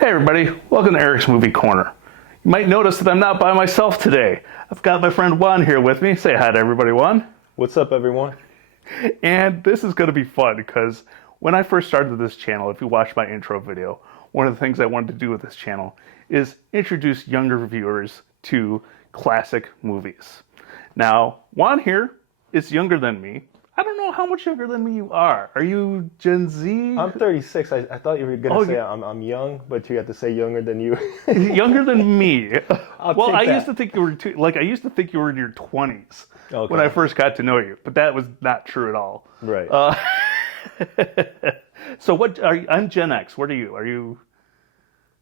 Hey everybody, welcome to Eric's Movie Corner. You might notice that I'm not by myself today. I've got my friend Juan here with me. Say hi to everybody, Juan. What's up, everyone? And this is going to be fun because when I first started this channel, if you watched my intro video, one of the things I wanted to do with this channel is introduce younger viewers to classic movies. Now, Juan here is younger than me. I don't know how much younger than me you are. Are you Gen Z? I'm 36. I thought you were gonna say yeah. I'm young, but you had to say younger than you. Younger than me. Well, I take that. used to think you were I used to think you were in your 20s Okay. when I first got to know you, but that was not true at all. Right. So what are you, I'm Gen X. What are you? Are you?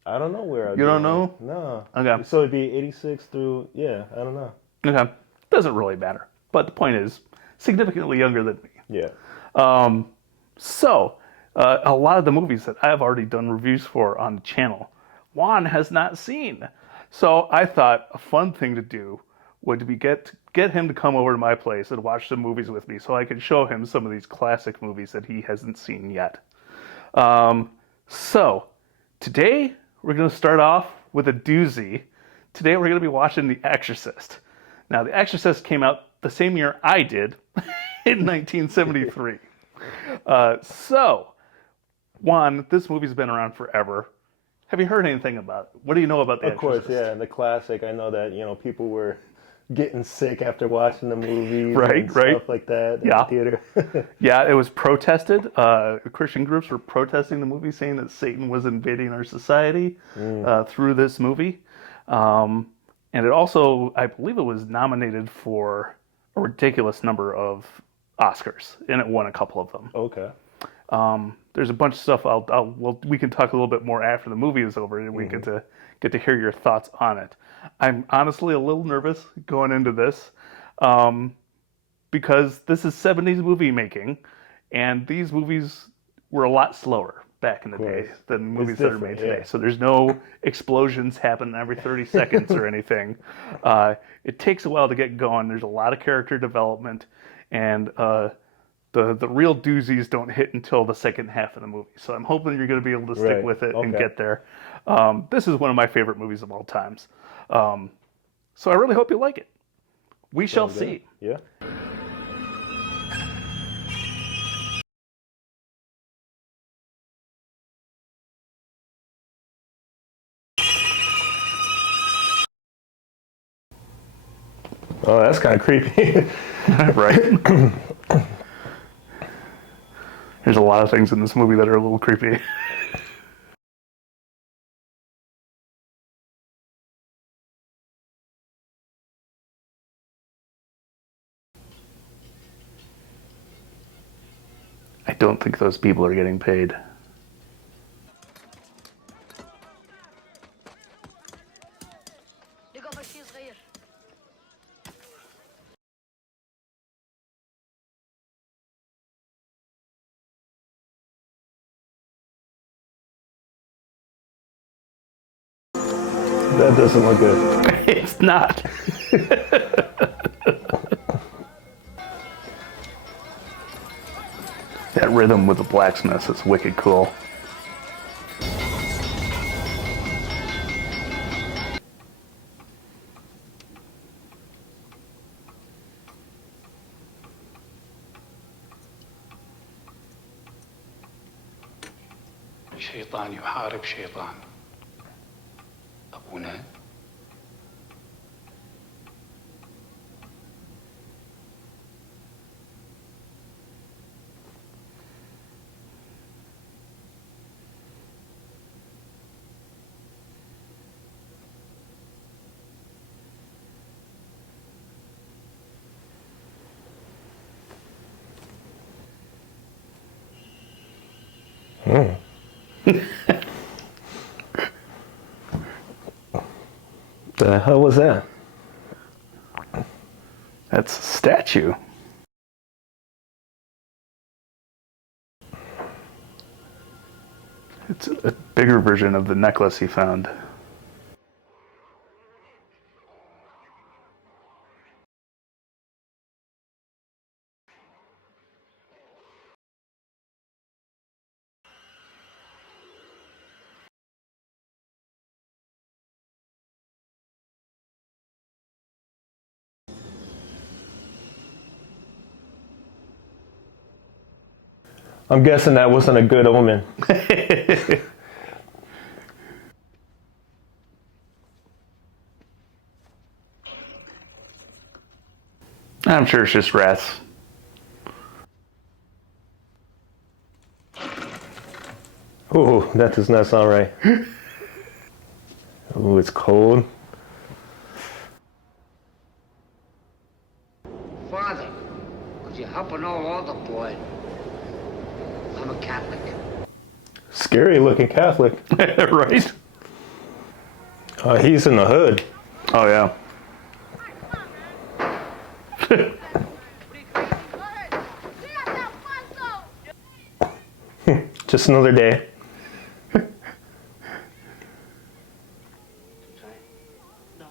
I don't know where. You don't know? No. Okay. So it'd be 86 through. Yeah, I don't know. Okay. Doesn't really matter. But the point is, significantly younger than me. Yeah. So, a lot of the movies that I've already done reviews for on the channel, Juan has not seen. So I thought a fun thing to do would be get him to come over to my place and watch some movies with me so I could show him some of these classic movies that he hasn't seen yet. So, today we're going to start off with a doozy. Today we're going to be watching The Exorcist. Now, The Exorcist came out the same year I did, in 1973. So, Juan, this movie's been around forever. Have you heard anything about it? What do you know about The Exorcist? Of course, yeah. The classic. I know that people were getting sick after watching the movie, Right. stuff like that. Yeah. In the theater. Yeah, it was protested. Christian groups were protesting the movie, saying that Satan was invading our society through this movie. And it also, I believe it was nominated for a ridiculous number of Oscars, and it won a couple of them. Okay. There's a bunch of stuff. We can talk a little bit more after the movie is over, and we get to hear your thoughts on it. I'm honestly a little nervous going into this, because this is 70s movie making, and these movies were a lot slower back in the day than movies that are made today. Yeah. So there's no explosions happening every 30 seconds or anything. It takes a while to get going. There's a lot of character development, and the real doozies don't hit until the second half of the movie. So I'm hoping you're going to be able to stick with it and get there. This is one of my favorite movies of all times. So I really hope you like it. We shall see. Yeah. Oh, that's kind of creepy. Right. There's a lot of things in this movie that are a little creepy. I don't think those people are getting paid. That doesn't look good. It's not. That rhythm with the blacksmith is wicked cool. شيطان يحارب شيطان أبونا The hell was that? That's a statue. It's a bigger version of the necklace he found. I'm guessing that wasn't a good omen. I'm sure it's just rats. Oh, that does not sound right. Oh, it's cold. Father, could you help an old altar boy? I'm a Catholic. Scary looking Catholic. Right? He's in the hood. Oh, yeah. Just another day. No.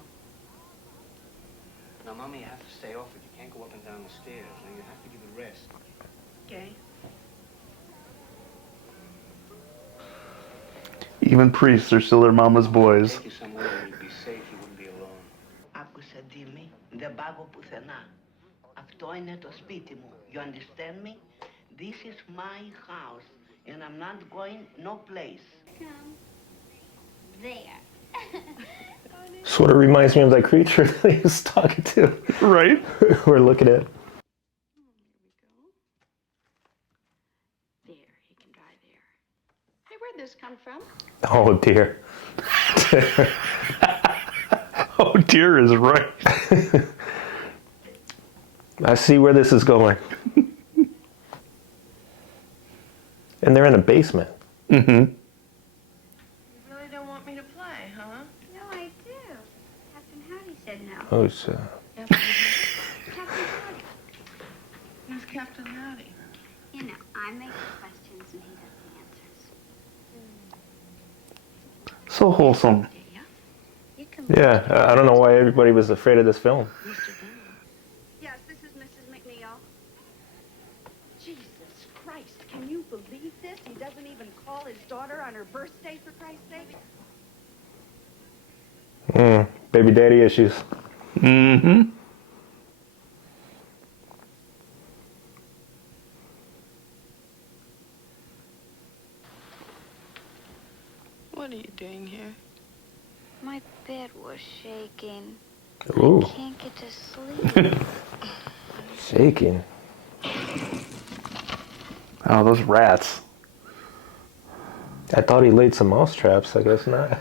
No, Mommy, you have to stay off it. You can't go up and down the stairs. You have to give it rest. Okay. Even priests are still their mama's boys. Take you somewhere where you'd be safe. You wouldn't be alone. Άκουσα, Τζίμι, δεν πάγω πουθενά. Αυτό είναι το σπίτι μου. You understand me? This is my house, and I'm not going no place. Come there. Sort of reminds me of that creature that he was talking to. Right? We're looking at. There, he can dry there. Hey, where'd this come from? Oh dear. Oh, dear is right. I see where this is going. And they're in a basement. Mm-hmm. You really don't want me to play, huh? No, I do. Captain Howdy said no. Oh, so. Captain Howdy. Who's Captain Howdy? You know, I make the questions and he does the answers. So wholesome. Do you? You can Yeah, I don't know why everybody was afraid of this film. Mr. Dillon. Yes, this is Mrs. McNeil. Jesus Christ, can you believe this? He doesn't even call his daughter on her birthday, for Christ's sake. Baby daddy issues. Mm-hmm. What are you doing here? My bed was shaking. Ooh, Can't get to sleep. shaking. Oh, those rats. I thought he laid some mouse traps. I guess not.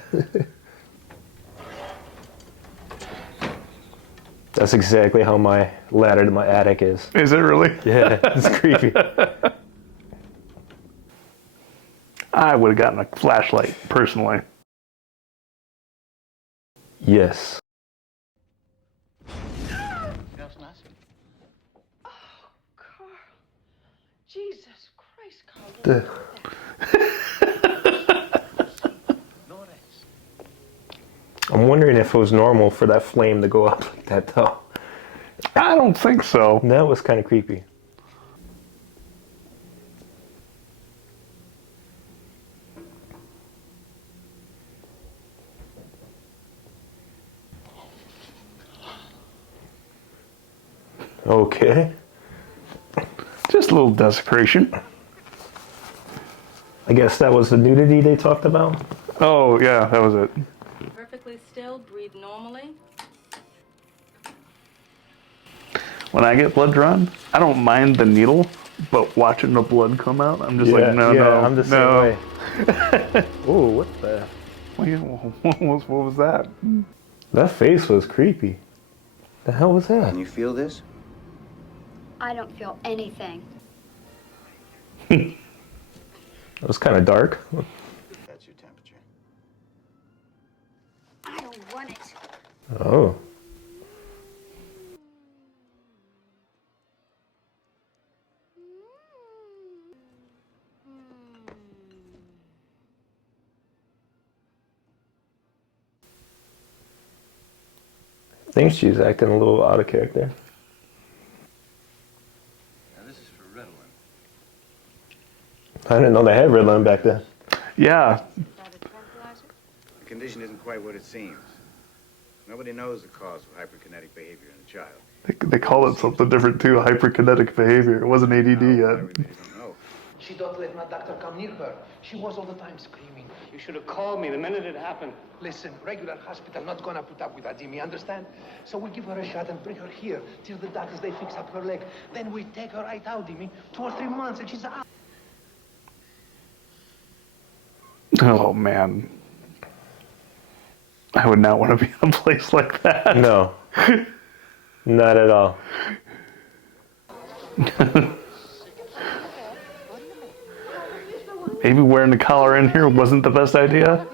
That's exactly how my ladder to my attic is. Is it really? Yeah, it's creepy. I would have gotten a flashlight, personally. Yes. Carl. Jesus Christ, Carl. The- I'm wondering if it was normal for that flame to go up like that, though. I don't think so. That was kind of creepy. Okay. Just a little desecration. I guess that was the nudity they talked about. Oh, yeah, that was it. Perfectly still, breathe normally. When I get blood drawn, I don't mind the needle, but watching the blood come out, I'm just like, no, no, I'm the same no. way. Ooh, what the? What was that? That face was creepy. The hell was that? Can you feel this? I don't feel anything. It was kind of dark. That's your temperature. I don't want it. Oh. I think she's acting a little out of character. Now this is for Ritalin. I didn't know they had Ritalin back then. Yeah, Is that a tranquilizer? The condition isn't quite what it seems. Nobody knows the cause of hyperkinetic behavior in a child. they call it something different too, hyperkinetic behavior. It wasn't ADD No, I yet. really don't know. She don't let my doctor come near her. She was all the time screaming. You should have called me the minute it happened. Listen, regular hospital not gonna put up with Adimi, understand? So we give her a shot and bring her here till the doctors, they fix up her leg. Then we take her right out, Dimi. 2 or 3 months and she's out. Oh, man. I would not want to be in a place like that. No. Not at all. Maybe wearing the collar in here wasn't the best idea.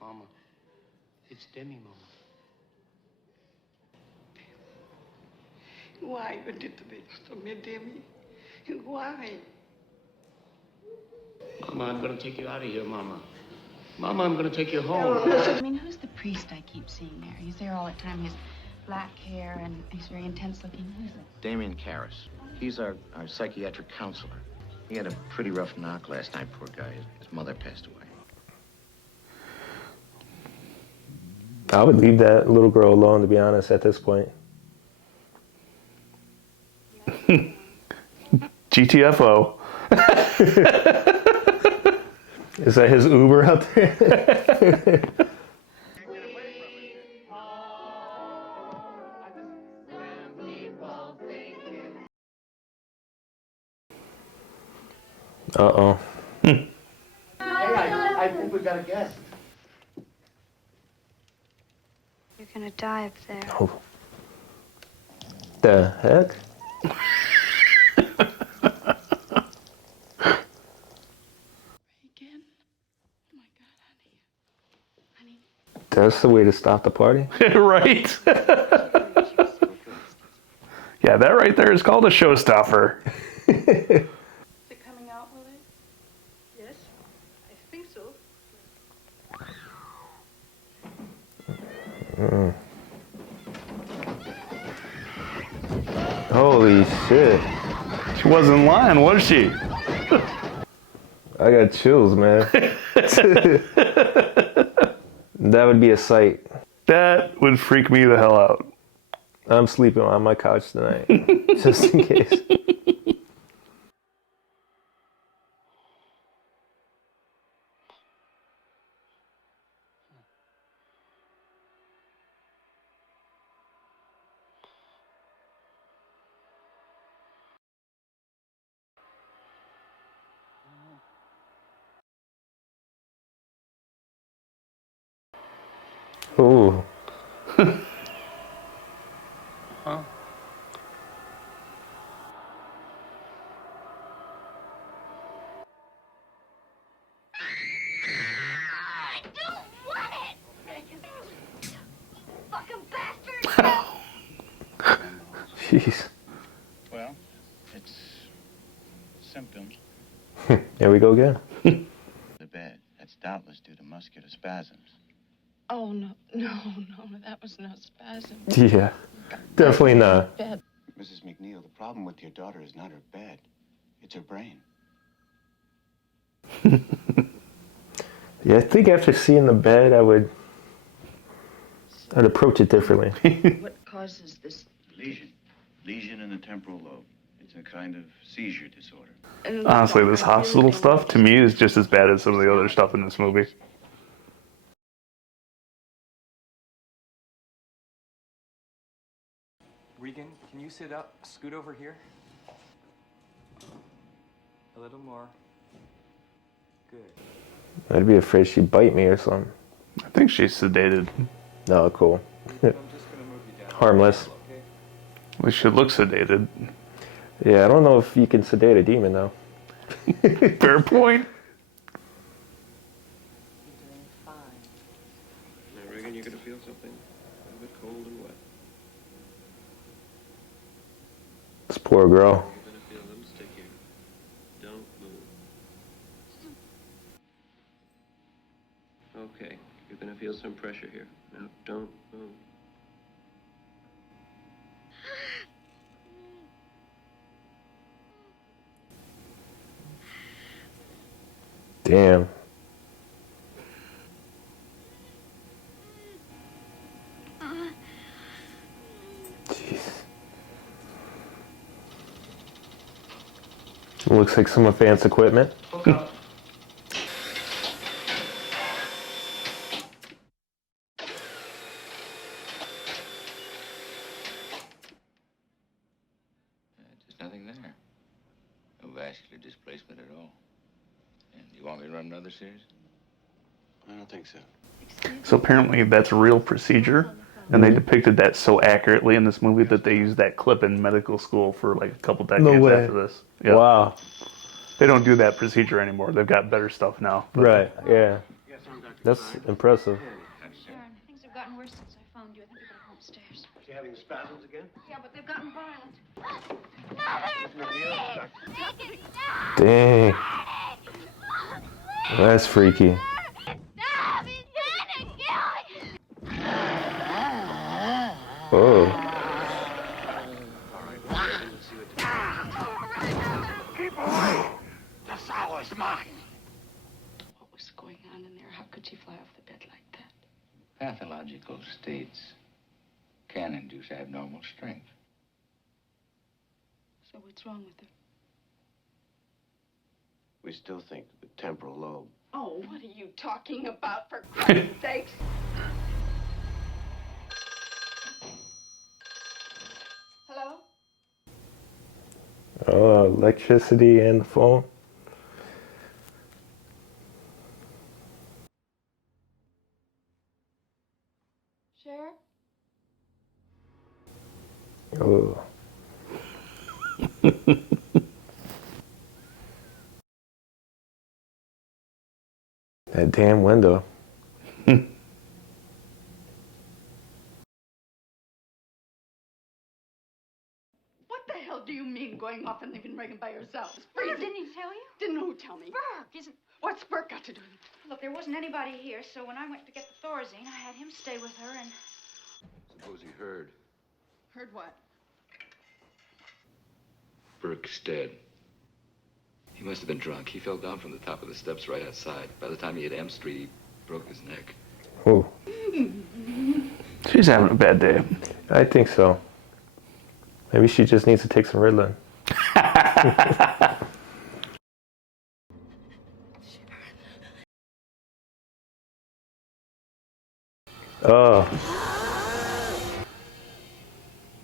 Mama, it's Demi, Mama. Why you did this to me, Demi? Why? Mama, I'm gonna take you out of here, Mama. Mama, I'm gonna take you home. I mean, who's the priest I keep seeing there? He's there all the time. He has black hair and he's very intense looking. Who's it? Damien Karras. He's our psychiatric counselor. He had a pretty rough knock last night, poor guy. His mother passed away. I would leave that little girl alone, to be honest, at this point. GTFO. Is that his Uber out there? Uh-oh. Hey, I think we got a guest. You're gonna die up there. Oh. The heck? Again? Oh my God, honey. Honey. That's the way to stop the party? Right? Yeah, that right there is called a showstopper. Is it coming out, will it? Yes, I think so. Holy shit. She wasn't lying, was she? I got chills, man. That would be a sight. That would freak me the hell out. I'm sleeping on my couch tonight, just in case. Ooh. Huh? I don't want it! Fucking bastard! Jeez. Well, it's symptoms. There we go again. The bed. That's doubtless due to muscular spasms. Oh, no, that was no spasm. Yeah, definitely not. Bed. Mrs. McNeil, the problem with your daughter is not her bed. It's her brain. Yeah, I think after seeing the bed, I'd approach it differently. What causes this? Lesion. Lesion in the temporal lobe. It's a kind of seizure disorder. Honestly, this hospital stuff, to me, is just as bad as some of the other stuff in this movie. Regan, can you sit up? Scoot over here. A little more. Good. I'd be afraid she'd bite me or something. I think she's sedated. No, cool. I'm just gonna move you down. Harmless. Okay? At least she looks sedated. Yeah, I don't know if you can sedate a demon, though. Fair point. You're doing fine. Now, Regan, you're gonna feel something a bit cold and wet. This poor girl. You're gonna feel a little sticky. Don't move. Okay, you're gonna feel some pressure here. Now, don't move. Damn. Jeez. Looks like some advanced equipment. There's nothing there. No vascular displacement at all. And you want me to run another series? I don't think so. So apparently that's a real procedure, and they depicted that so accurately in this movie that they used that clip in medical school for like a couple decades after this. Yeah. Wow. They don't do that procedure anymore. They've got better stuff now. But Right, yeah. That's impressive. Sharon, things have gotten worse since I found you. I think you better go upstairs. She having spasms again? Yeah, but they've gotten violent. Dang. That's freaky. Oh. Keep away! The sow is mine! What was going on in there? How could she fly off the bed like that? Pathological states can induce abnormal strength. So what's wrong with her? We still think the temporal lobe. Oh, what are you talking about, for Christ's sakes? Hello? Oh, electricity and the phone. Cher? Oh. That damn window. What the hell do you mean going off and leaving Reagan by herself? Didn't he tell you? Didn't who tell me? Burke, isn't... What's Burke got to do with it? Look, there wasn't anybody here, so when I went to get the Thorazine, I had him stay with her and... Suppose he heard. Heard what? Burke's dead. He must have been drunk. He fell down from the top of the steps right outside. By the time he hit M Street, he broke his neck. Oh. She's having a bad day. I think so. Maybe she just needs to take some Ritalin. Oh.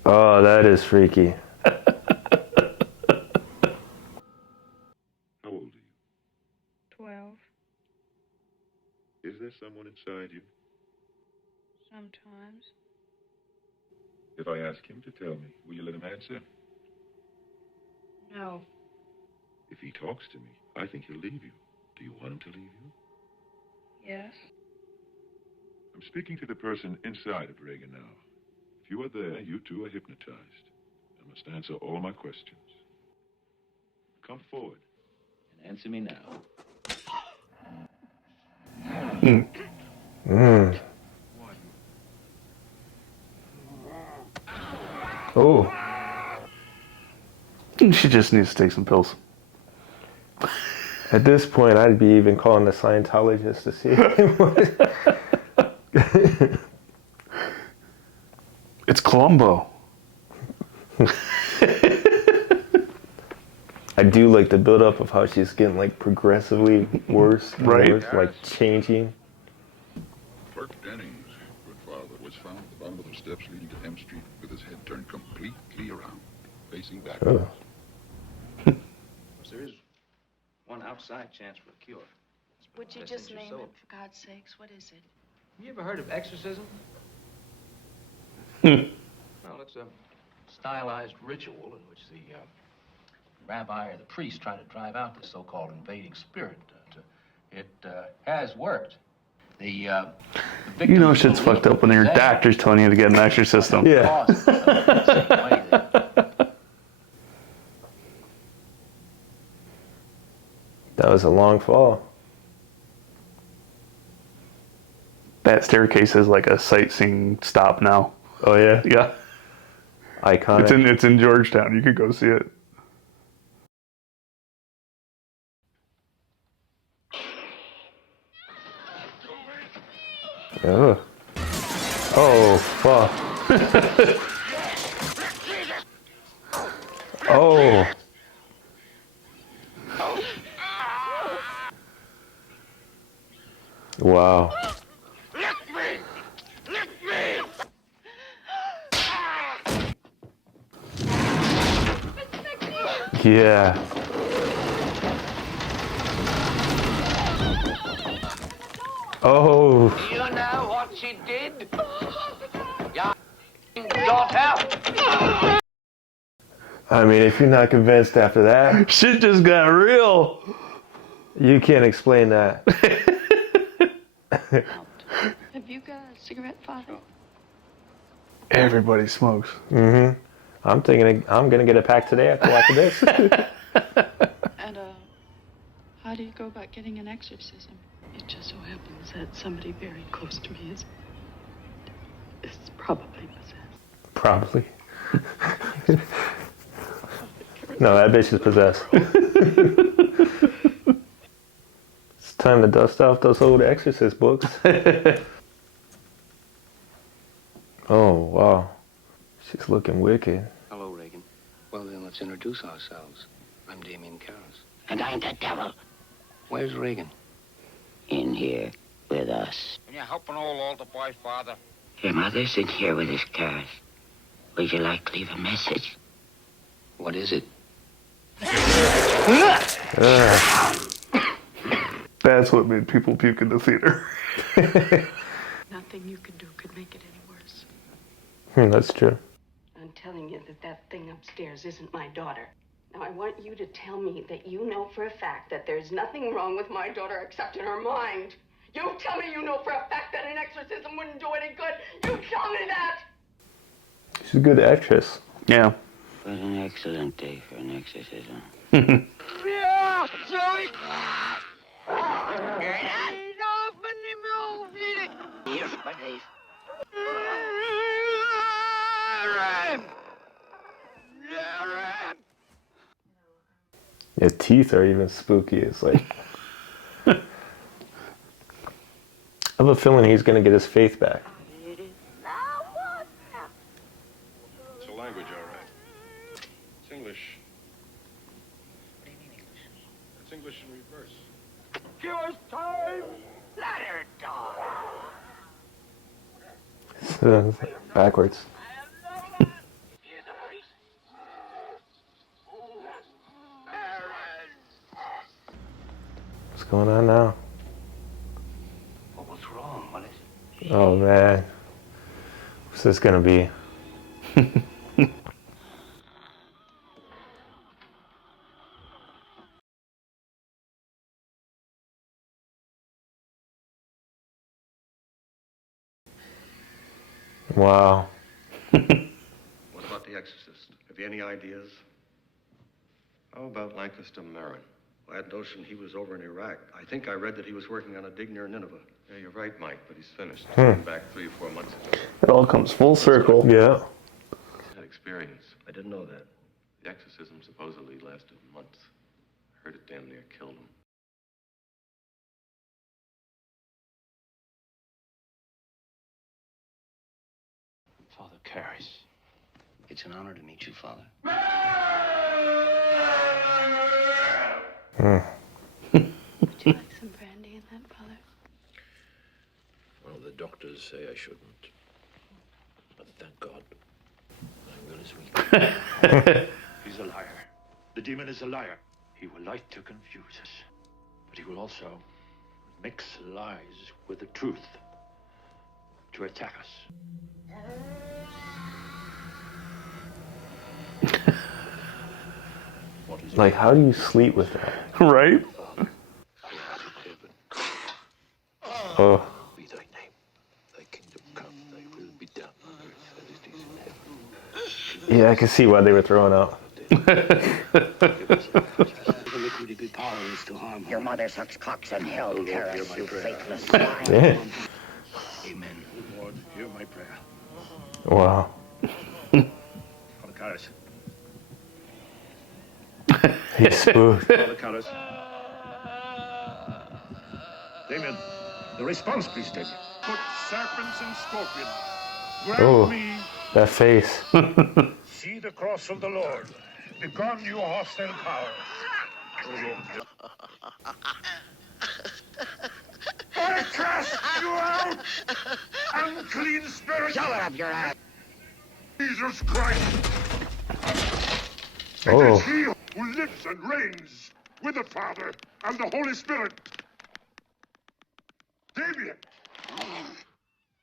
Oh, that is freaky. How old are you? 12. Is there someone inside you? Sometimes. If I ask him to tell me, will you let him answer? No. If he talks to me, I think he'll leave you. Do you want him to leave you? Yes. I'm speaking to the person inside of Reagan now. If you are there, you too are hypnotized. I must answer all my questions. Come forward. And answer me now. Oh. She just needs to take some pills. At this point, I'd be even calling the Scientologist to see. It's Columbo. I do like the build-up of how she's getting like progressively worse, and Right. worse, like changing. Burke Dennings, good father, was found at the bottom of the steps leading to M Street with his head turned completely around, facing backward. Oh. There is one outside chance for a cure. Would you just name it, for God's sakes? What is it? You ever heard of exorcism? Well, it's a stylized ritual in which the rabbi or the priest try to drive out the so-called invading spirit. It has worked. The You know shit's fucked up when your doctor's telling you to get an exorcism. Yeah. That was a long fall. That staircase is like a sightseeing stop now. Oh yeah? Yeah. Iconic. It's in Georgetown. You could go see it. Oh. Oh, fuck. Oh. Wow. Yeah. Oh. You know what she did? Your daughter. I mean, if you're not convinced after that, shit just got real. You can't explain that. Have you got a cigarette, Father? Everybody smokes. Mm-hmm. I'm thinking I'm gonna get a pack today after watching this. And how do you go about getting an exorcism? It just so happens that somebody very close to me is probably possessed. Probably. No, that bitch is possessed. It's time to dust off those old Exorcist books. Oh, wow. She's looking wicked. Hello, Reagan. Well, then let's introduce ourselves. I'm Damien Karras. And I'm the devil. Where's Reagan? In here with us. Can you help an old altar boy, Father? Your mother's in here with his cars. Would you like to leave a message? What is it? That's what made people puke in the theater. Nothing you could do could make it any worse. That's true. I'm telling you that thing upstairs isn't my daughter. Now, I want you to tell me that you know for a fact that there's nothing wrong with my daughter except in her mind. You tell me you know for a fact that an exorcism wouldn't do any good. You tell me that! She's a good actress. Yeah. It was an excellent day for an exorcism. Yeah, sorry. Here's my face. His teeth are even spooky. It's like... I have a feeling he's going to get his faith back. It's a language, all right. It's English. What do you mean English? It's English in reverse. Give us time. Let her die. Backwards. What's going on now? What was wrong? What is it? Oh man. What's this gonna be? Wow. What about the Exorcist? Have you any ideas? How about Lancaster Marin? I had notion he was over in Iraq. I think I read that he was working on a dig near Nineveh. Yeah, you're right, Mike, but he's finished. Back 3 or 4 months ago. It all comes full circle. Yeah. He's had experience. I didn't know that. The exorcism supposedly lasted months. I heard it damn near killed him. Father Karras. It's an honor to meet you, Father. Would you like some brandy in that, Father? Well, the doctors say I shouldn't. But thank God. I'm good as weak. He's a liar. The demon is a liar. He will like to confuse us. But he will also mix lies with the truth to attack us. Like, how do you sleep with that? Right? Oh. Be thy name. Thy kingdom come. Thy will be done on earth as it is in heaven. Yeah, I can see why they were throwing out. Your mother sucks cocks in hell, Karras, you faithless Yeah. Amen. Lord, hear my prayer. Wow. Father Karras. He's spooked. Father Karras. Damien, the response, please, Damien. Put serpents and scorpions. Grant Oh, me that face. see the cross of the Lord. Begone, you hostile powers. cast you out! Unclean spirit! Shove it up your ass! Jesus Christ! Oh. It is he who lives and reigns with the Father and the Holy Spirit. Damien!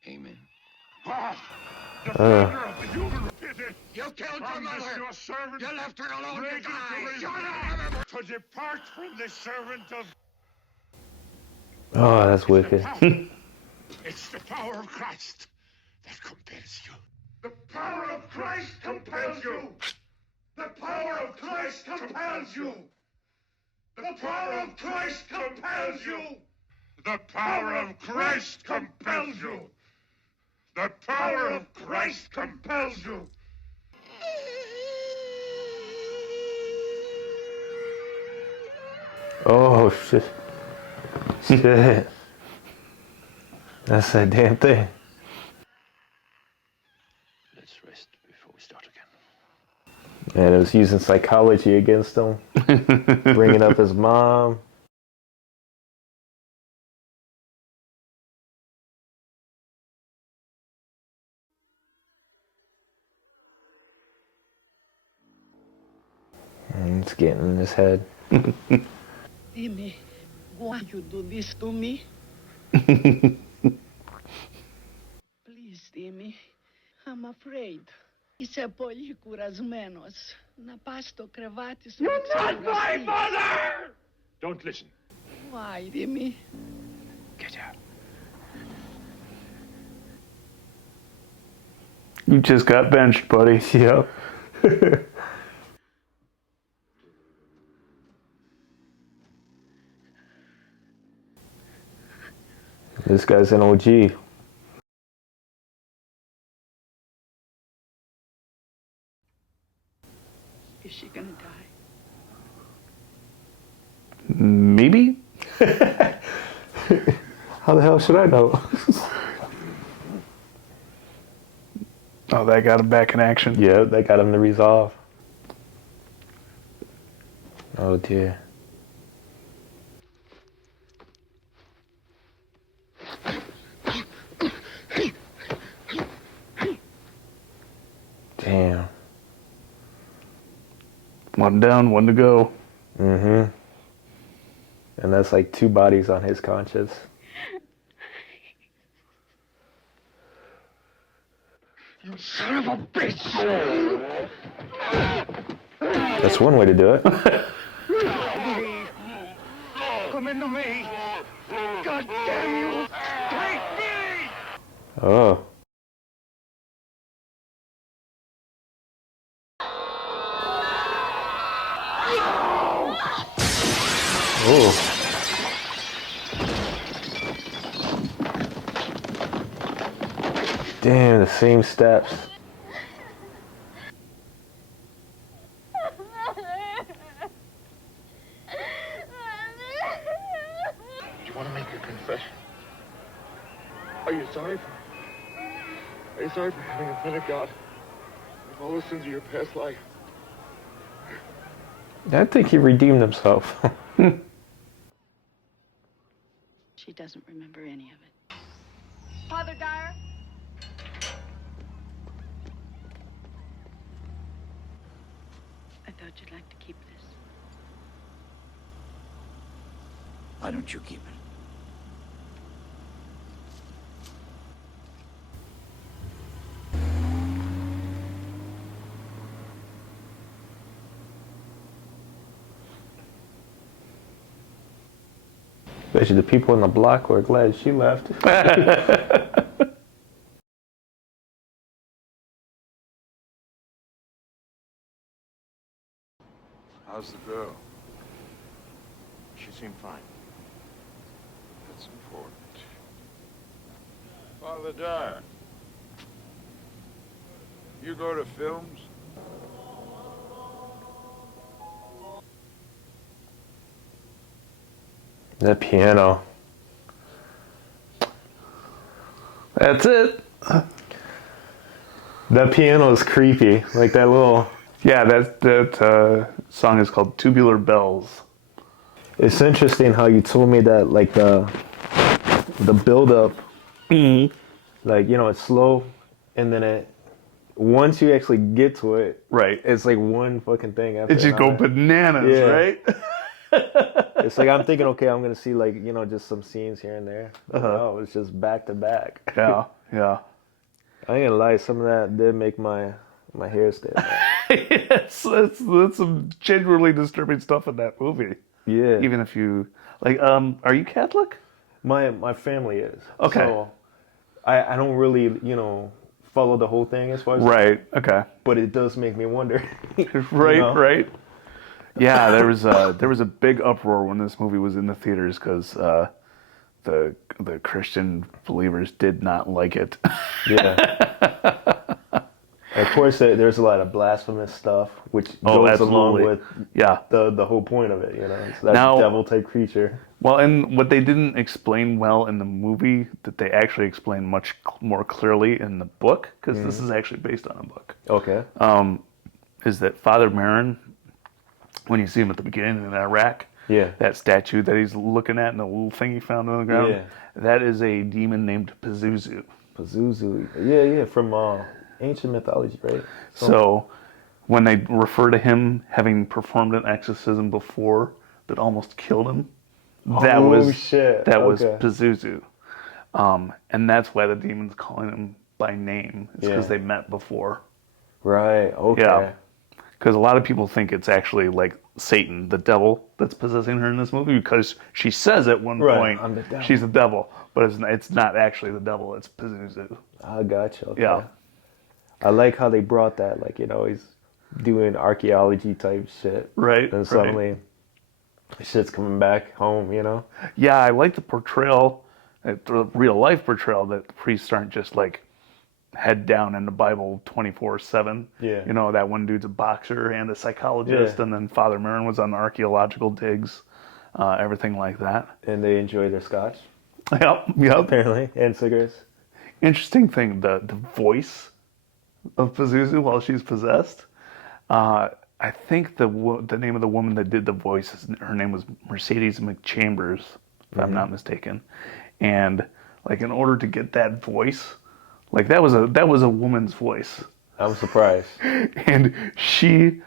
Amen. God, defender of the human pity! You killed your From this mother! your servant, You left her alone to Reagan die! to depart from the servant of... Oh, that's wicked. It's the power of Christ that compels you. The power of Christ compels you. The power of Christ compels you. The power of Christ compels you. The power of Christ compels you. The power of Christ compels you. Oh, shit. Shit. That's that damn thing. Let's rest before we start again. And it was using psychology against him. Bringing up his mom. And it's getting in his head. Timmy, why you do this to me? Please, Timmy. I'm afraid. Είσαι πολύ κουρασμένος. Να πας στο κρεβάτι σου. You're not my mother! Don't listen. Why, Timmy? Get out. You just got benched, buddy. Yep. This guy's an OG. Is she gonna die? Maybe? How the hell should I know? Oh, that got him back in action. Yeah, that got him to resolve. Oh dear. Damn. One down, one to go. Mm-hmm. And that's like 2 bodies on his conscience. You son of a bitch! That's one way to do it. Come into me! God damn you! Take me! Oh. Oh. Damn, the same steps. Do you want to make a confession? Are you sorry for... Are you sorry for having offended God? Of all the sins of your past life? I think he redeemed himself. She doesn't remember any of it. Father Dyer? I thought you'd like to keep this. Why don't you keep it? Bet you the people in the block were glad she left. How's the girl? She seemed fine. That's important. Father Dyer, you go to films? The piano. That's it. That piano is creepy. Like that little... Yeah, that song is called Tubular Bells. It's interesting how you told me that, like, the the build up, Mm-hmm. like, you know, it's slow, and then once you actually get to it, right, it's like one fucking thing after it just go another. bananas, Yeah. right? It's like I'm thinking, okay, I'm gonna see, like, you know, just some scenes here and there. Uh-huh. No, it's just back to back. Yeah, yeah. I ain't gonna lie, some of that did make my hair stand up. That's some genuinely disturbing stuff in that movie. Yeah. Even if you like, are you Catholic? My family is. Okay. So I don't really, you know, follow the whole thing as far as Right. Okay. But it does make me wonder. Right. You know? Right. Yeah. There was a big uproar when this movie was in the theaters because the Christian believers did not like it. Yeah. And of course, there's a lot of blasphemous stuff, which goes along with the whole point of it, you know. It's that devil-type creature. Well, and what they didn't explain well in the movie, that they actually explain much more clearly in the book, because this is actually based on a book. Okay. Is that Father Merrin, when you see him at the beginning in Iraq, yeah, that statue that he's looking at and the little thing he found on the ground, that is a demon named Pazuzu. Pazuzu, yeah, from ancient mythology, right? So when they refer to him having performed an exorcism before that almost killed him, that was Pazuzu. And that's why the demon's calling him by name. It's because they met before. Right, okay. Yeah. Because a lot of people think it's actually like Satan, the devil, that's possessing her in this movie, because she says at one point I'm the devil. she's the devil, but it's not actually the devil, it's Pazuzu. I gotcha. Okay. Yeah. I like how they brought that, like, you know, he's doing archaeology type shit. Right. And suddenly shit's coming back home, you know? Yeah, I like the portrayal, the real life portrayal, that the priests aren't just like head down in the Bible 24/7. Yeah. You know, that one dude's a boxer and a psychologist, and then Father Merrin was on archaeological digs, everything like that. And they enjoy their scotch. Yep. Apparently, and cigarettes. Interesting thing, the voice of Pazuzu while she's possessed. I think the name of the woman that did the voice, her name was Mercedes McChambers, if I'm not mistaken. And like, in order to get that voice, like that was a woman's voice. I'm surprised. And she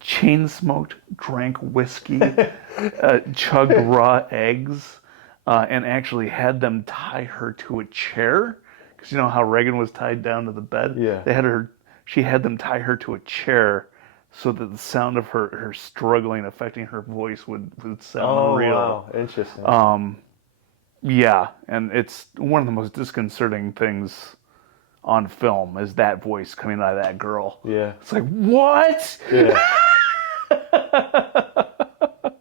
chain smoked, drank whiskey, chugged raw eggs, and actually had them tie her to a chair. Because you know how Reagan was tied down to the bed? Yeah. She had them tie her to a chair so that the sound of her struggling, affecting her voice would sound real. Oh, wow. Interesting. Yeah, and it's one of the most disconcerting things on film is that voice coming out of that girl. Yeah. It's like, what? Yeah.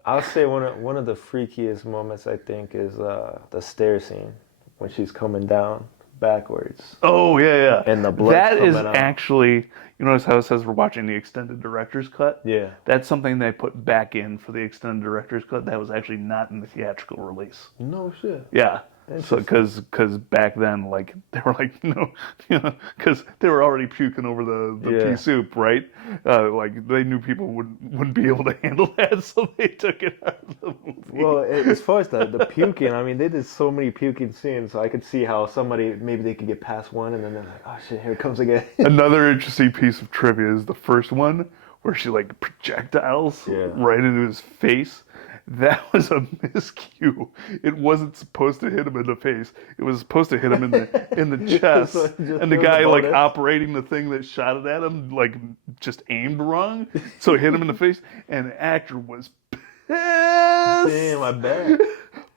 I'll say one of the freakiest moments, I think, is the stair scene when she's coming down backwards. Oh, yeah. And the blood that coming is out. actually, you notice how it says we're watching the extended director's cut? Yeah. That's something they put back in for the extended director's cut. That was actually not in the theatrical release. No shit. Yeah. So, because back then, like, they were like, no, you know, because they were already puking over the pea soup, right? Like, they knew people wouldn't be able to handle that, so they took it out of the movie. Well, as far as the puking, I mean, they did so many puking scenes, so I could see how maybe they could get past one, and then they're like, oh shit, here it comes again. Another interesting piece of trivia is the first one, where she, like, projectiles right into his face. That was a miscue. It wasn't supposed to hit him in the face. It was supposed to hit him in the chest. So and the guy like operating the thing that shot it at him like just aimed wrong. So it hit him in the face. And the actor was pissed. Damn, I bet.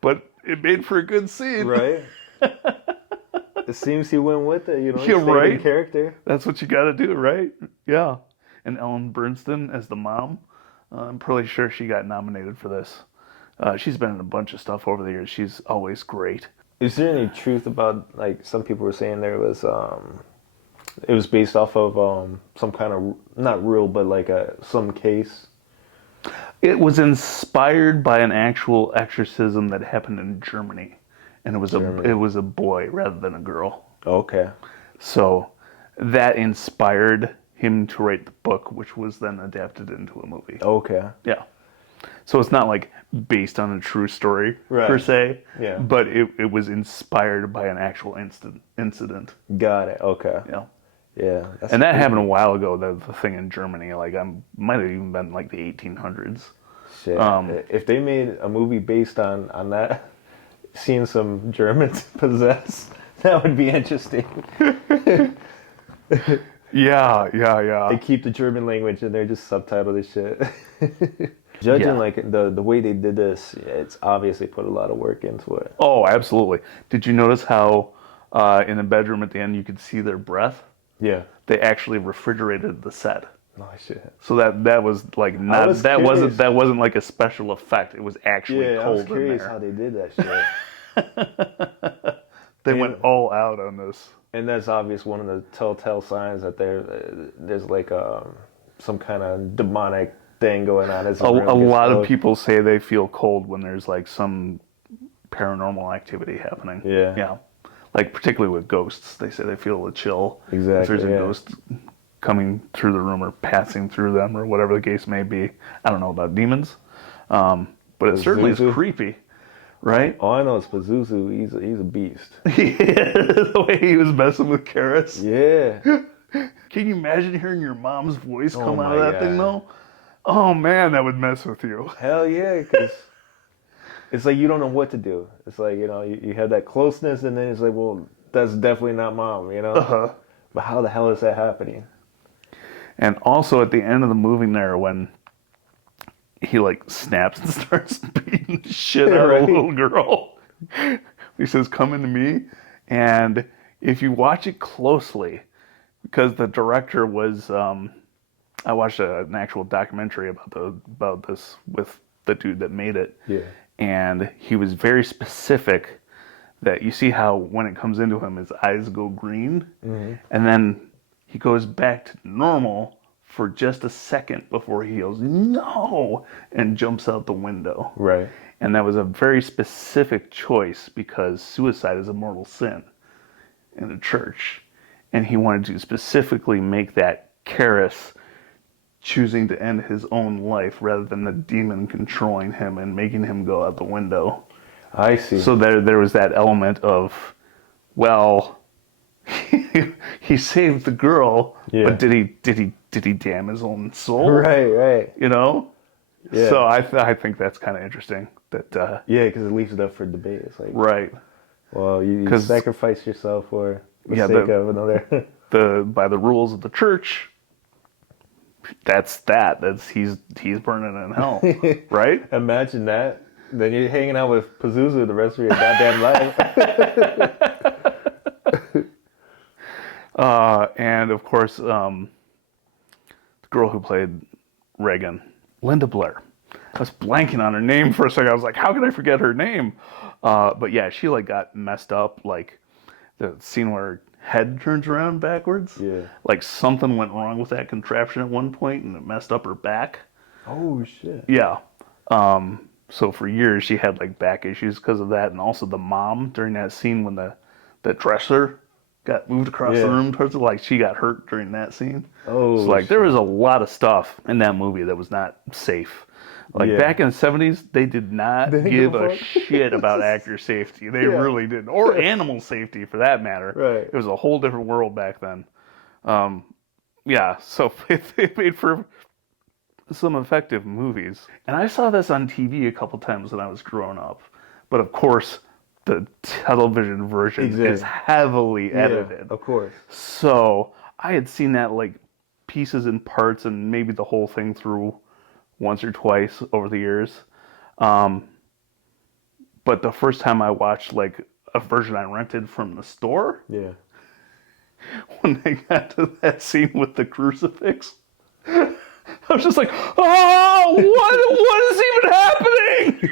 But it made for a good scene. Right. It seems he went with it, you know. Yeah, right. In character. That's what you got to do, right? Yeah. And Ellen Bernstein as the mom. I'm pretty sure she got nominated for this. She's been in a bunch of stuff over the years. She's always great. Is there any truth about, like, some people were saying it was based off of some kind of, not real, but like some case? It was inspired by an actual exorcism that happened in Germany, and it was a boy rather than a girl. Okay. So that inspired him to write the book, which was then adapted into a movie. Okay. Yeah. So it's not like based on a true story per se, but it was inspired by an actual incident. Got it. Okay. Yeah. Yeah. And that happened a while ago. The thing in Germany, like might have even been like the 1800s. Shit. If they made a movie based on that, seeing some Germans possessed, that would be interesting. Yeah. They keep the German language and they just subtitle this shit. Judging like the way they did this, it's obviously put a lot of work into it. Oh, absolutely. Did you notice how in the bedroom at the end you could see their breath? Yeah. They actually refrigerated the set. Oh shit. So that was like not that wasn't like a special effect. It was actually cold. I was curious how they did that shit. They went all out on this. And that's obvious one of the telltale signs that there's like some kind of demonic thing going on. As a lot of people say they feel cold when there's like some paranormal activity happening. Yeah. Like particularly with ghosts, they say they feel a chill. Exactly. If there's a ghost coming through the room or passing through them or whatever the case may be. I don't know about demons, but it certainly is creepy, right? All I know is Pazuzu, he's a beast. The way he was messing with Karis. Yeah. Can you imagine hearing your mom's voice come out of that thing though? Oh man, that would mess with you. Hell yeah, because it's like you don't know what to do. It's like, you have that closeness and then it's like, well, that's definitely not mom, Uh-huh. But how the hell is that happening? And also at the end of the movie there, when he like snaps and starts beating the shit out of a little girl, he says, "Come into me." And if you watch it closely, because the director was, I watched an actual documentary about this with the dude that made it. Yeah. And he was very specific that you see how when it comes into him, his eyes go green, and then he goes back to normal for just a second before he yells, "No!" and jumps out the window. Right. And that was a very specific choice because suicide is a mortal sin in the church. And he wanted to specifically make that Karis choosing to end his own life rather than the demon controlling him and making him go out the window. I see. So there was that element of, well, he saved the girl, but did he damn his own soul? Right. Yeah. So I think that's kind of interesting. That because it leaves it up for debate. It's like, right. Well, you sacrifice yourself for the sake of another. By the rules of the church, that's he's burning in hell, right? Imagine that. Then you're hanging out with Pazuzu the rest of your goddamn life. And of course, the girl who played Reagan, Linda Blair. I was blanking on her name for a second. I was like, how could I forget her name? But yeah, she like got messed up. Like the scene where her head turns around backwards. Yeah. Like something went wrong with that contraption at one point and it messed up her back. Oh shit. Yeah. So for years she had like back issues because of that, and also the mom during that scene when the dresser got moved across the room towards her, like she got hurt during that scene. Oh. So like there was a lot of stuff in that movie that was not safe. Like back in the 70s, they did not give a shit about actor safety. They really didn't, or animal safety for that matter. Right. It was a whole different world back then. So they made for some effective movies. And I saw this on TV a couple times when I was growing up. But of course, the television version is heavily edited. Of course. So I had seen that like pieces and parts and maybe the whole thing through once or twice over the years. But the first time I watched like a version I rented from the store, when they got to that scene with the crucifix, I was just like, oh, what is even happening?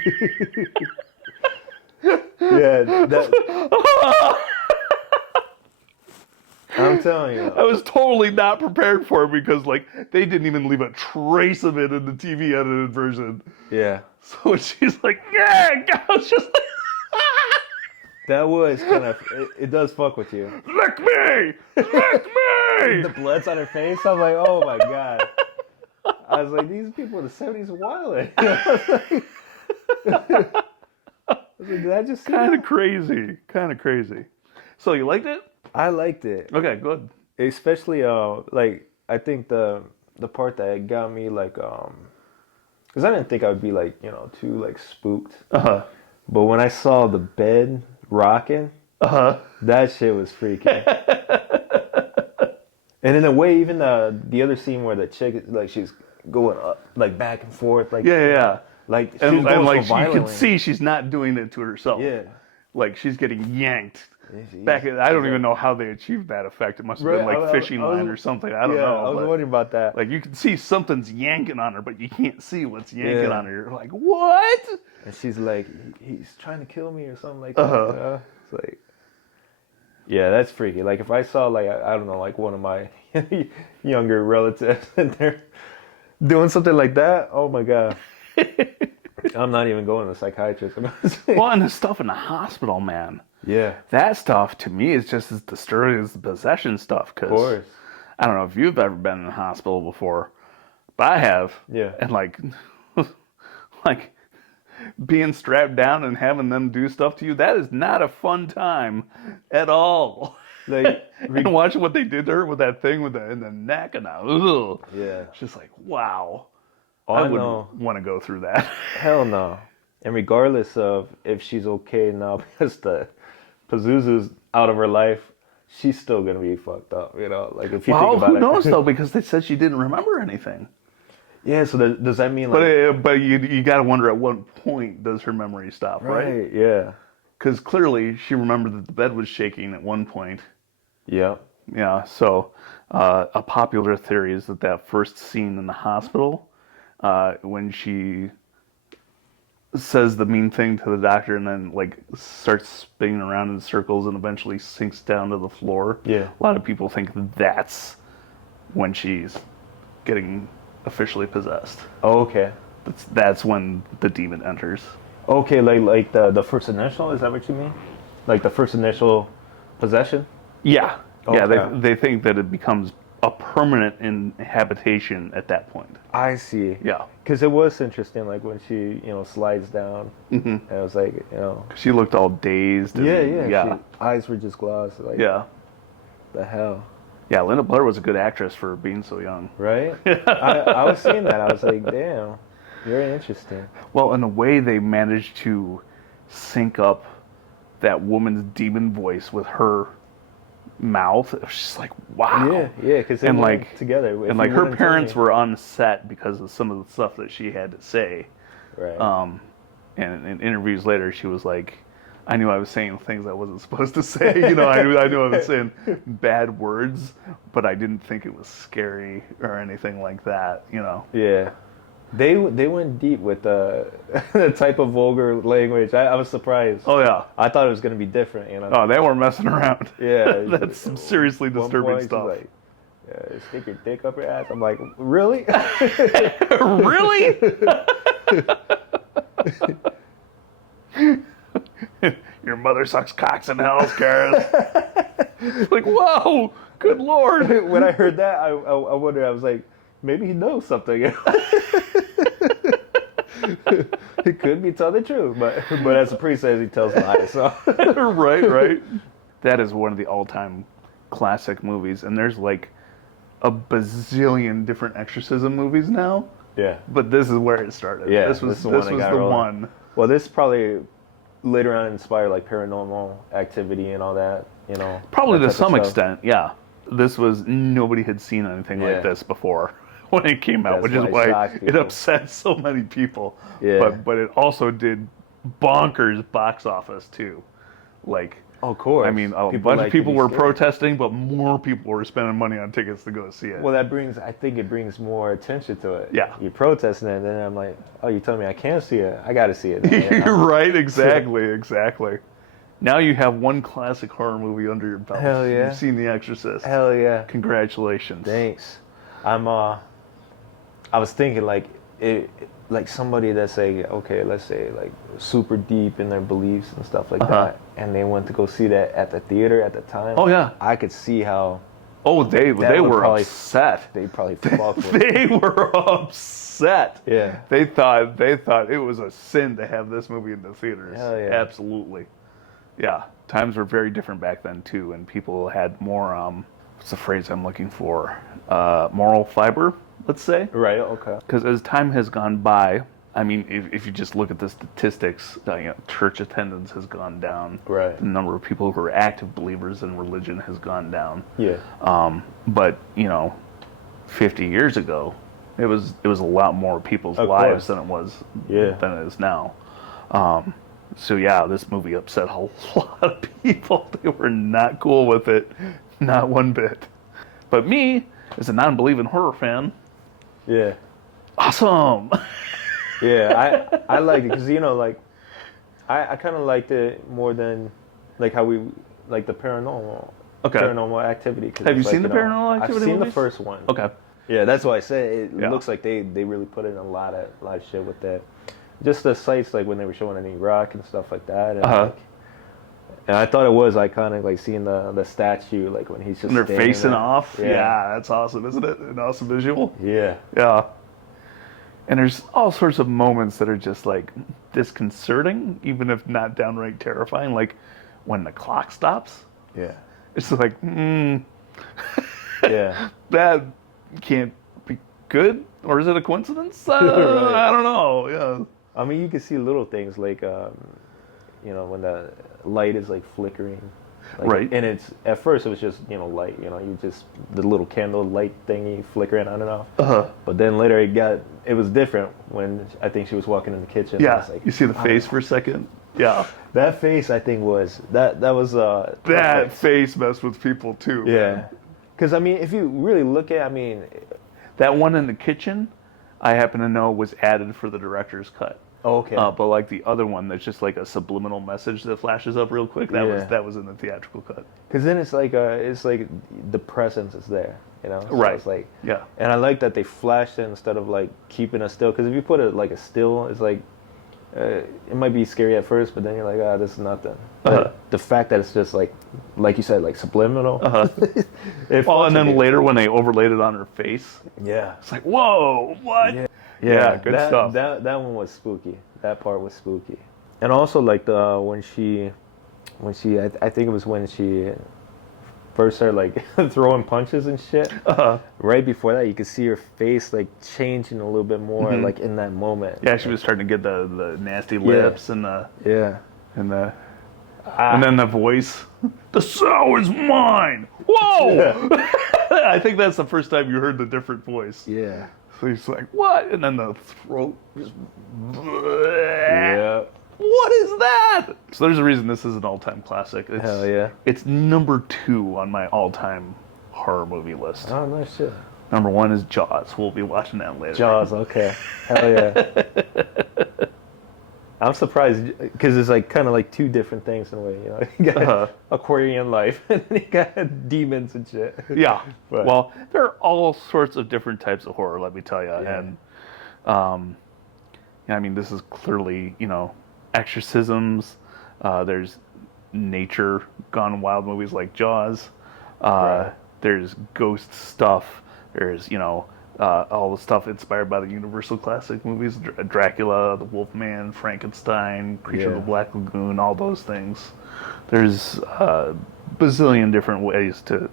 I'm telling you. I was totally not prepared for it because like they didn't even leave a trace of it in the TV edited version. Yeah. So she's like, I was just like, that was kind of, it does fuck with you. Lick me! Lick me! The blood's on her face. I'm like, oh my god. I was like, these people in the 70s are wild. Did I just kind of crazy? Kind of crazy. So you liked it? I liked it. Okay, good. Especially like I think the part that got me like because I didn't think I would be like too like spooked. But when I saw the bed rocking, that shit was freaky. And in a way, even the other scene where the chick like she's going up like back and forth like like she's and going like so you violently. can see she's not doing it to herself. Yeah. Like she's getting yanked. Back I don't even know how they achieved that effect. It must have been like fishing line or something. I don't know. I was wondering about that. Like you can see something's yanking on her, but you can't see what's yanking on her. You're like, what? And she's like, he's trying to kill me or something like that. It's like, yeah, that's freaky. Like if I saw like I don't know, like one of my younger relatives and they're doing something like that, oh my god. I'm not even going to the psychiatrist. Well, and the stuff in the hospital, man. Yeah. That stuff, to me, is just as disturbing as the possession stuff. Cause, of course. I don't know if you've ever been in a hospital before, but I have. Yeah. And like being strapped down and having them do stuff to you, that is not a fun time at all. Like and watching what they did to her with that thing in the neck and it's just like, wow. I wouldn't want to go through that. Hell no. And regardless of if she's okay now because the Pazuzu's out of her life, she's still going to be fucked up, Like if you think about who knows though, because they said she didn't remember anything. Yeah, so does that mean like... But you got to wonder at what point does her memory stop, right? Right, yeah. Because clearly she remembered that the bed was shaking at one point. Yeah. Yeah, so a popular theory is that first scene in the hospital, when she says the mean thing to the doctor and then like starts spinning around in circles and eventually sinks down to the floor. Yeah. A lot of people think that's when she's getting officially possessed. Oh, okay. That's when the demon enters. Okay, like the first initial, is that what you mean? Like the first initial possession? Yeah. Okay. Yeah, they think that it becomes a permanent habitation at that point. I see. Yeah. Because it was interesting, like when she, slides down, and it was like, She looked all dazed. And, yeah. Eyes were just glossed. Like, yeah. The hell. Yeah, Linda Blair was a good actress for being so young. Right? I was seeing that. I was like, damn, very interesting. Well, and the way they managed to sync up that woman's demon voice with her mouth, it was just like, wow. Yeah, because they went together. And like her parents were on set because of some of the stuff that she had to say. Right. And in interviews later, she was like, I knew I was saying things I wasn't supposed to say. I knew I was saying bad words, but I didn't think it was scary or anything like that. Yeah. They went deep with the type of vulgar language. I was surprised. Oh yeah. I thought it was going to be different. Oh, they weren't messing around. Yeah. That's some seriously disturbing stuff. Like, stick your dick up your ass. I'm like, really? Really? Your mother sucks cocks in hell, Karis. Like, whoa, good lord. When I heard that, I wondered, I was like, maybe he knows something. He could be telling the truth, but as the priest says, he tells lies. So. Right. That is one of the all-time classic movies, and there's like a bazillion different exorcism movies now. Yeah. But this is where it started. Yeah, this was the one. Well, this probably later on inspired like Paranormal Activity and all that, Probably to some extent, yeah. This was, nobody had seen anything like this before when it came out, which is why it upset so many people. Yeah. But it also did bonkers box office too. Like, of course. I mean, a bunch of people were protesting, but more people were spending money on tickets to go see it. Well, I think it brings more attention to it. Yeah. You're protesting it, and then I'm like, oh, you telling me I can't see it? I got to see it. Right, exactly. Now you have one classic horror movie under your belt. Hell yeah. You've seen The Exorcist. Hell yeah. Congratulations. Thanks. I was thinking like somebody that's let's say like super deep in their beliefs and stuff like that, and they went to go see that at the theater at the time. Oh yeah. I could see how Oh, they would were probably- upset. They probably fuck with it. They were upset. Yeah. They thought it was a sin to have this movie in the theaters. Hell yeah. Absolutely. Yeah. Times were very different back then too, and people had more what's the phrase I'm looking for? Moral fiber, let's say. Right. Okay. Because as time has gone by, I mean, if you just look at the statistics, church attendance has gone down. Right. The number of people who are active believers in religion has gone down. Yeah. But 50 years ago, it was a lot more people's Of lives course. than it was Yeah. than it is now. So yeah, this movie upset a lot of people. They were not cool with it, not one bit. But me, as a non-believing horror fan, Yeah. awesome. Yeah, I liked it because like I kind of liked it more than like how we like the paranormal. Okay. Paranormal Activity. 'Cause Have you it's seen like, the Paranormal Activity I've seen movies? the first one. Okay. Yeah, that's why I said it Yeah. looks like they really put in a lot of shit with that. Just the sites like when they were showing in Iraq and stuff like that. And, Uh-huh. and I thought it was iconic, like seeing the statue, like when he's just And they're standing facing there. off. Yeah. Yeah, that's awesome, isn't it? An awesome visual. Yeah. Yeah. And there's all sorts of moments that are just like disconcerting, even if not downright terrifying. Like when the clock stops. Yeah. It's like, Yeah. that can't be good, or is it a coincidence? Right. I don't know. Yeah. I mean, you can see little things like, when the light is like flickering. Like, Right. And it's at first it was just light. You just the little candle light thingy flickering on and off. Uh-huh. But then later it was different when I think she was walking in the kitchen. Yeah. I was like, You see the face for a second. Yeah. That face I think was that was That perfect. face messed with people too. Yeah. Man. Because I mean, if you really look at, That one in the kitchen, I happen to know was added for the director's cut. oh, okay. But like the other one, that's just like a subliminal message that flashes up real quick. That Yeah. was in the theatrical cut. Because then it's like the presence is there, So Right. It's like, Yeah. and I like that they flashed it instead of like keeping it still. Because if you put it like a still, it's like it might be scary at first, but then you're like, this is nothing. But the fact that it's just like you said, like subliminal. Well, and then later when they overlaid it on her face, yeah, it's like, whoa, what? Yeah, good stuff. That one was spooky. That part was spooky. And also like when she I think it was when she first started like throwing punches and shit. Right before that, you could see her face like changing a little bit more, Mhm. like in that moment. Yeah, she was starting to get the nasty lips and the and the and then the voice. The sow is mine. Whoa! I think that's the first time you heard the different voice. Yeah. So he's like, what? And then the throat just. Yeah. What is that? So there's a reason this is an all-time classic. It's, Hell yeah. It's number 2 on my all-time horror movie list. Oh, nice shit. Number 1 is Jaws. We'll be watching that later. Jaws, okay. Hell yeah. I'm surprised because it's like kind of like two different things in a way. You got aquarium life and then you got demons and shit. Yeah. But- Well, there are all sorts of different types of horror, let me tell you. Yeah. And, I mean, this is clearly, exorcisms. There's nature gone wild movies like Jaws. Right. There's ghost stuff. There's, all the stuff inspired by the Universal classic movies, Dracula, the Wolfman, Frankenstein, Creature of the Black Lagoon, all those things. There's a bazillion different ways to,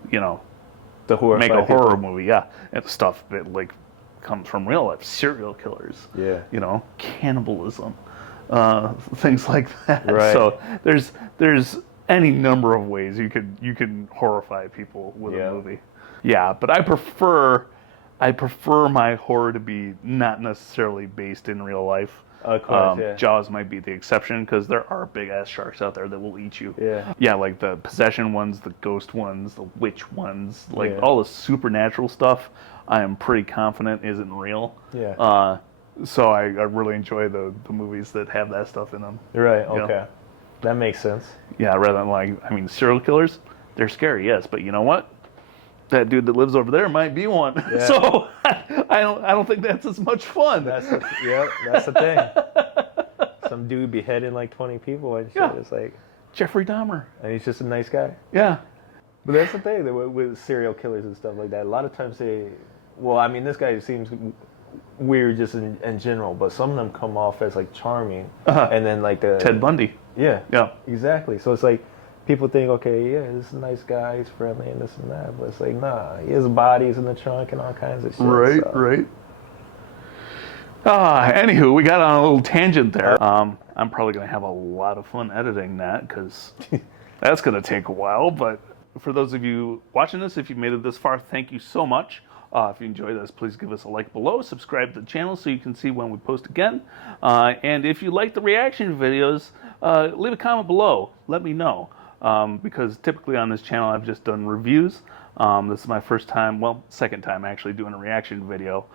The horror make a horror movie. Yeah, and stuff that like comes from real life, serial killers. Yeah. Cannibalism, things like that. Right. So there's any number of ways you can horrify people with a movie. Yeah, but I prefer my horror to be not necessarily based in real life. Of course, yeah. Jaws might be the exception because there are big ass sharks out there that will eat you. Yeah. Yeah, like the possession ones, the ghost ones, the witch ones, like Yeah. all the supernatural stuff. I am pretty confident isn't real. Yeah. So I really enjoy the movies that have that stuff in them. Right, You know? okay. That makes sense. Yeah, rather than serial killers, they're scary, yes, but you know what? That dude that lives over there might be one. Yeah. So I don't think that's as much fun. That's the thing. Some dude beheading like 20 people and shit. Yeah. It's like Jeffrey Dahmer. and he's just a nice guy. Yeah. But that's the thing that with serial killers and stuff like that. A lot of times well, I mean, this guy seems weird just in general, but some of them come off as like charming, and then like the Ted Bundy. Yeah, Yeah. exactly. So it's like people think, okay, yeah, this is a nice guy, he's friendly, and this and that, but it's like, nah, his body's in the trunk and all kinds of shit. Right, so. right. Anywho, we got on a little tangent there. I'm probably going to have a lot of fun editing that because that's going to take a while. But for those of you watching this, if you made it this far, thank you so much. If you enjoy this, please give us a like below. Subscribe to the channel so you can see when we post again. And if you like the reaction videos, leave a comment below. Let me know. Because typically on this channel I've just done reviews. This is my first time, well, second time actually doing a reaction video.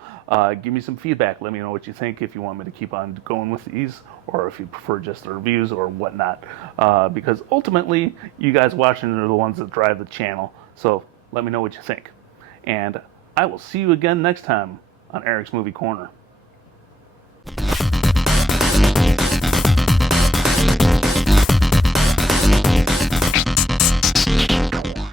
Give me some feedback. Let me know what you think, if you want me to keep on going with these, or if you prefer just the reviews or whatnot. Because ultimately, you guys watching are the ones that drive the channel. So let me know what you think. And I will see you again next time on Eric's Movie Corner.